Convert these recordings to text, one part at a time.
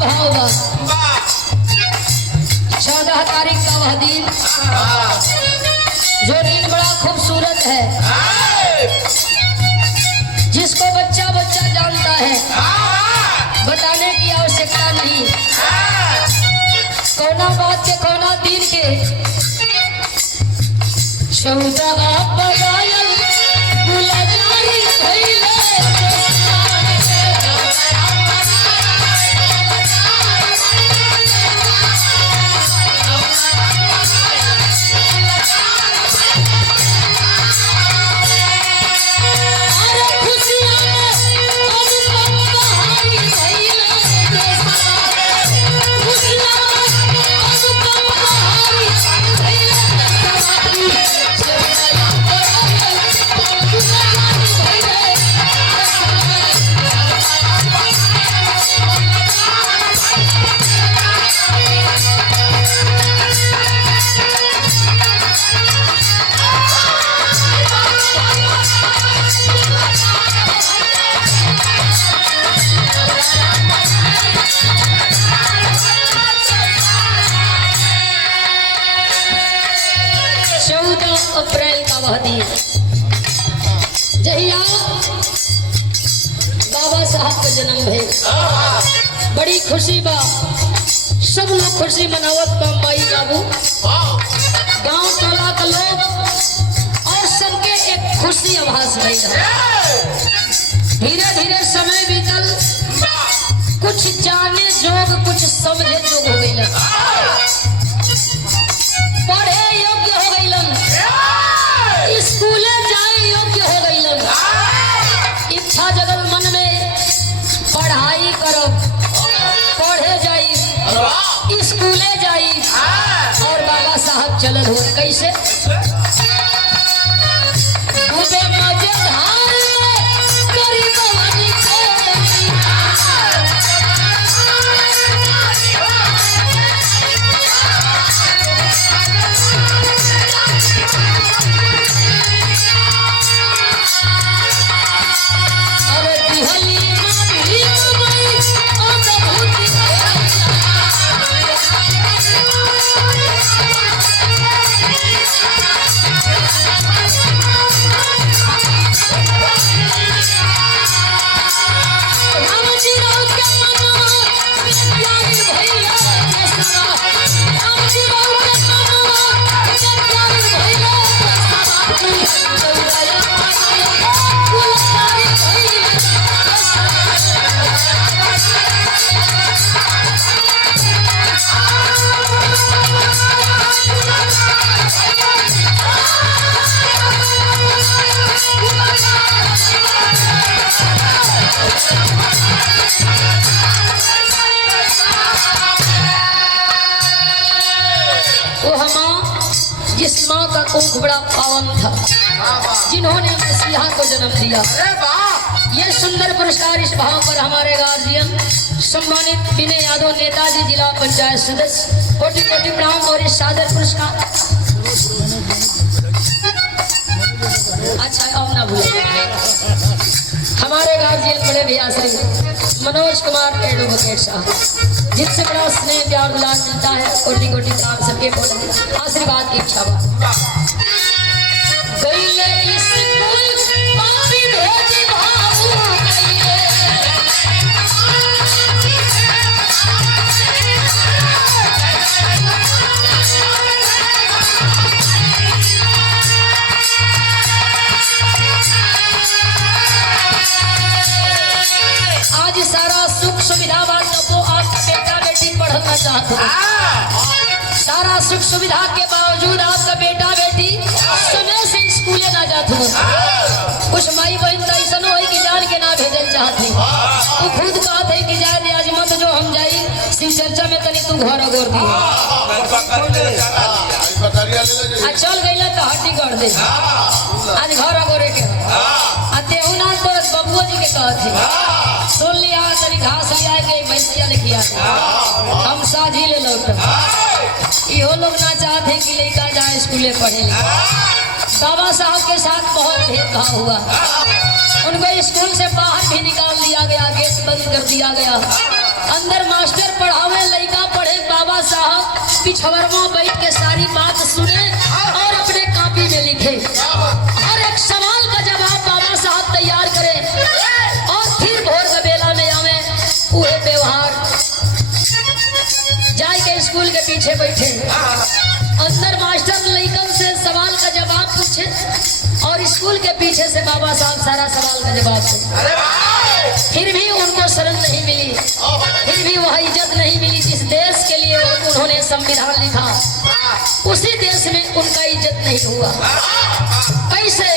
भाव बा 14 तारीख का वह दिन जो दिन बड़ा खूबसूरत है, जिसको बच्चा बच्चा जानता है, बताने की आवश्यकता नहीं। कोना बात के कोना दिन के 14 बगायल गुलजारी भइले अप्रैल का वह दिन जहिया बाबा साहब का जन्म भइल। बड़ी खुशी बा, सब लोग खुशी मनावत बा। माई बाबू गांव टोला का लोग और सबके एक खुशी आभास भइल। धीरे धीरे समय बीतल, कुछ जाने जोग कुछ समझे जोग हो गइल, पढ़े योग्य हो गइलन, स्कूले जाए योग्य हो गइलन। इच्छा जगल मन में पढ़ाई करब, पढ़े जाई, स्कूले जाई। और बाबा साहब चलल हो कैसे डूबे मजेदार में गरीबवन के जिस माँ का कोख बड़ा पावन था, जिन्होंने मसीहा को जन्म दिया। ये सुंदर पुरस्कार इस भाव पर हमारे गार्जियन सम्मानित विनय यादव नेताजी जिला पंचायत सदस्य कोटि कोटि प्रणाम। और इस सादर पुरस्कार अच्छा अब ना भूलें हमारे गार्जियन बड़े भैया श्री मनोज कुमार एडवोकेट साहब, जिनसे बड़ा स्नेह प्यार दुलार मिलता है। कोटि कोटि प्रणाम सबके बोले आशीर्वाद की इच्छा आज सारा सुख सुविधा वालों को आपका बेटा बेटी पढ़ना चाहते हैं। सारा सुख सुविधा के बावजूद आपका बेटा बेटी समय से स्कूले ना जाते हैं। कुछ माई बहन का ऐसा हो कि जान के ना भेजल चाहते, तू खुद कहते है कि जाए दे आज मत जो हम जाई शिव चर्चा में तनी तू घर अगोर दी चल गई तो हड्डी कर दे आज घर अगोरे के तेहू ना तो बबुआ जी के कहते सुन लिया तनी घास लिया के भैंसिया लिखिया हम साझी ले लौट। इहो लोग ना चाहते कि लड़का जाए स्कूले पढ़े। बाबा साहब के साथ बहुत भेदभाव हुआ, उनको स्कूल से बाहर भी निकाल दिया गया, गेट बंद कर दिया गया। अंदर मास्टर पढ़ावे, लड़का पढ़े, बाबा साहब पिछवरवा बैठ के सारी बात सुने और अपने कॉपी में लिखे। हर एक सवाल का जवाब बाबा साहब तैयार करें और फिर भोर का बेला में आवे उहे व्यवहार जाए के स्कूल के पीछे बैठे। अंदर मास्टर लड़कन से सवाल का जवाब पूछे और स्कूल के पीछे से बाबा साहब सारा सवाल का जवाब दे। फिर भी उनको शरण नहीं मिली, फिर भी वह इज्जत नहीं मिली जिस देश के लिए उन्होंने संविधान लिखा, उसी देश में उनका इज्जत नहीं हुआ। कैसे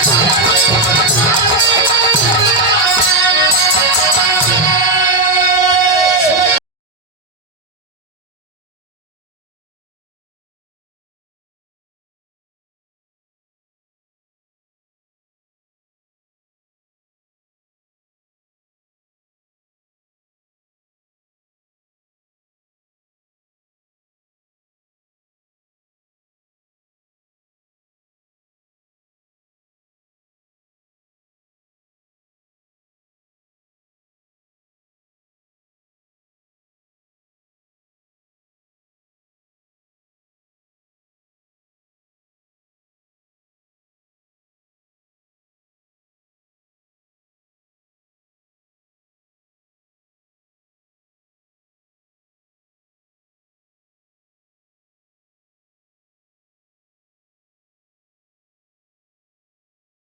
Thank you.